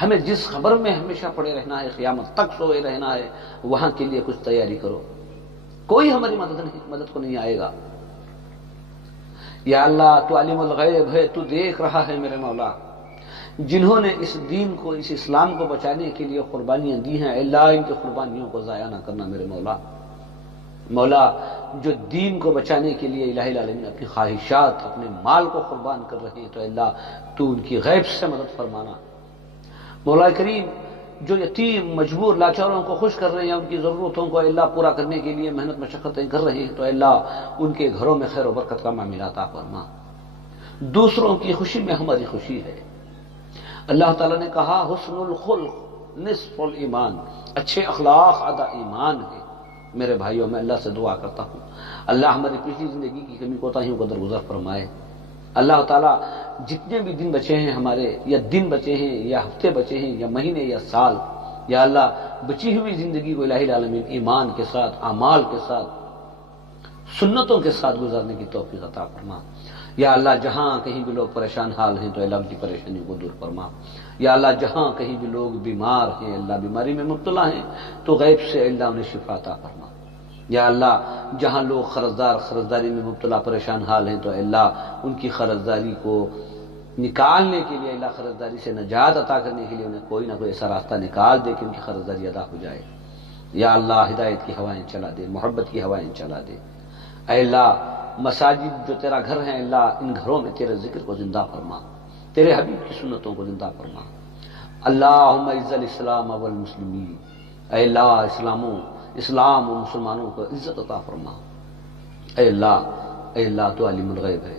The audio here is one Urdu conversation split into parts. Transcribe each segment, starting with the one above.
ہمیں جس خبر میں ہمیشہ پڑے رہنا ہے، قیامت تک سوئے رہنا ہے، وہاں کے لیے کچھ تیاری کرو. کوئی ہماری مدد کو نہیں آئے گا. یا اللہ تو عالم الغیب ہے، تو دیکھ رہا ہے میرے مولا. جنہوں نے اس دین کو، اس اسلام کو بچانے کے لیے قربانیاں دی ہیں، اللہ ان کی قربانیوں کو ضائع نہ کرنا میرے مولا. مولا جو دین کو بچانے کے لیے الہ العالمین اپنی خواہشات، اپنے مال کو قربان کر رہے ہیں، تو اللہ تو ان کی غیب سے مدد فرمانا. مولا کریم جو یتیم مجبور لاچاروں کو خوش کر رہے ہیں، ان کی ضرورتوں کو اللہ پورا کرنے کے لیے محنت مشقتیں کر رہے ہیں، تو اللہ ان کے گھروں میں خیر و برکت کا معاملہ عطا فرما. دوسروں کی خوشی میں ہماری خوشی ہے. اللہ تعالیٰ نے کہا حسن الخلق نصف الایمان، اچھے اخلاق آدھا ایمان ہے. میرے بھائیوں میں اللہ سے دعا کرتا ہوں اللہ ہماری پچھلی زندگی کی کمی کوتاہیوں کو درگزر فرمائے. اللہ تعالیٰ جتنے بھی دن بچے ہیں ہمارے، یا دن بچے ہیں یا ہفتے بچے ہیں یا مہینے یا سال، یا اللہ بچی ہوئی زندگی کو الہ العالمین ایمان کے ساتھ، اعمال کے ساتھ، سنتوں کے ساتھ گزارنے کی توفیق عطا فرما. یا اللہ جہاں کہیں بھی لوگ پریشان حال ہیں تو اللہ ان کی پریشانی کو دور فرما. یا اللہ جہاں کہیں بھی لوگ بیمار ہیں، اللہ بیماری میں مبتلا ہیں، تو غیب سے اللہ انہیں شفا عطا فرما. یا اللہ جہاں لوگ قرضداری میں مبتلا پریشان حال ہیں، تو اللہ ان کی قرضداری کو نکالنے کے لیے، اللہ قرضداری سے نجات عطا کرنے کے لیے انہیں کوئی نہ کوئی ایسا راستہ نکال دے کہ ان کی قرضداری ادا ہو جائے. یا اللہ ہدایت کی ہوائیں چلا دے، محبت کی ہوائیں چلا دے. اے اللہ مساجد جو تیرا گھر ہیں، اللہ ان گھروں میں تیرے ذکر کو زندہ فرما، تیرے حبیب کی سنتوں کو زندہ فرما. اللہم اعز الاسلام والمسلمین، اے اللہ اسلام و مسلمانوں کو عزت عطا فرما. اے اللہ تو عالم الغیب ہے.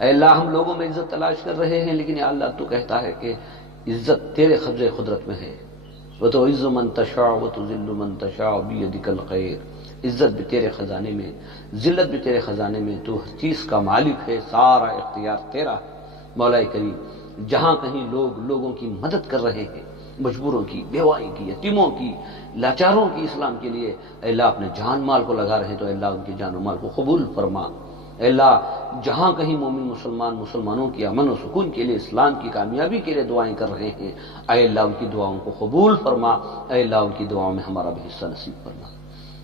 اے اللہ ہم لوگوں میں عزت تلاش کر رہے ہیں، لیکن یا اللہ تو کہتا ہے کہ عزت تیرے قبضہ قدرت میں ہے. وتعز من تشاء وتذل من تشاء بیدک الخیر. عزت بھی تیرے خزانے میں، ذلت بھی تیرے خزانے میں. تو ہر چیز کا مالک ہے، سارا اختیار تیرا ہے. مولا کریم جہاں کہیں لوگوں کی مدد کر رہے ہیں، مجبوروں کی، بیوائی کی، یتیموں کی، لاچاروں کی اسلام کے لیے، اے اللہ اپنے جان مال کو لگا رہے ہیں، تو اے اللہ ان کی جان و مال کو قبول فرما. اے اللہ جہاں کہیں مومن مسلمانوں کی امن و سکون کے لیے، اسلام کی کامیابی کے لیے دعائیں کر رہے ہیں، اے اللہ ان کی دعاؤں کو قبول فرما. اے اللہ ان کی دعاؤں میں ہمارا بھی حصہ نصیب فرما.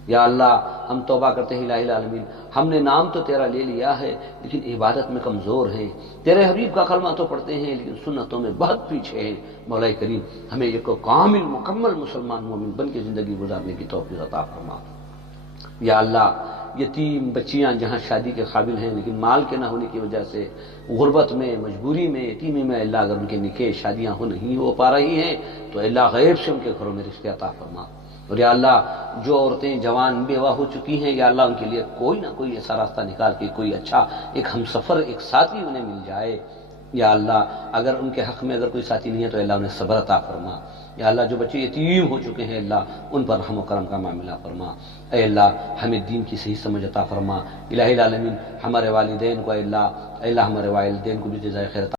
یا اللہ ہم توبہ کرتے ہیں الہ العالمین، ہم نے نام تو تیرا لے لیا ہے لیکن عبادت میں کمزور ہیں. تیرے حبیب کا کلمہ تو پڑھتے ہیں لیکن سنتوں میں بہت پیچھے ہیں. مولا کریم ہمیں ایک کامل مکمل مسلمان مومن بن کے زندگی گزارنے کی توفیق عطا فرما. یا اللہ یتیم بچیاں جہاں شادی کے قابل ہیں لیکن مال کے نہ ہونے کی وجہ سے غربت میں، مجبوری میں، یتیمی میں، اللہ اگر ان کے نکاح شادیاں نہیں ہو پا رہی ہیں تو اللہ غیب سے ان کے گھروں میں رشتے عطا فرما. اور یا اللہ جو عورتیں جوان بیوہ ہو چکی ہیں، یا اللہ ان کے لیے کوئی نہ کوئی ایسا راستہ نکال کے کوئی اچھا ایک ہمسفر، ایک ساتھی انہیں مل جائے. یا اللہ اگر ان کے حق میں اگر کوئی ساتھی نہیں ہے تو اللہ انہیں صبر عطا فرما. یا اللہ جو بچے یتیم ہو چکے ہیں اللہ ان پر رحم و کرم کا معاملہ فرما. اے اللہ ہمیں دین کی صحیح سمجھ عطا فرما. الہ العالمین ہمارے والدین کو، اے اللہ ہمارے والدین کو بھی جزائے خیر عطا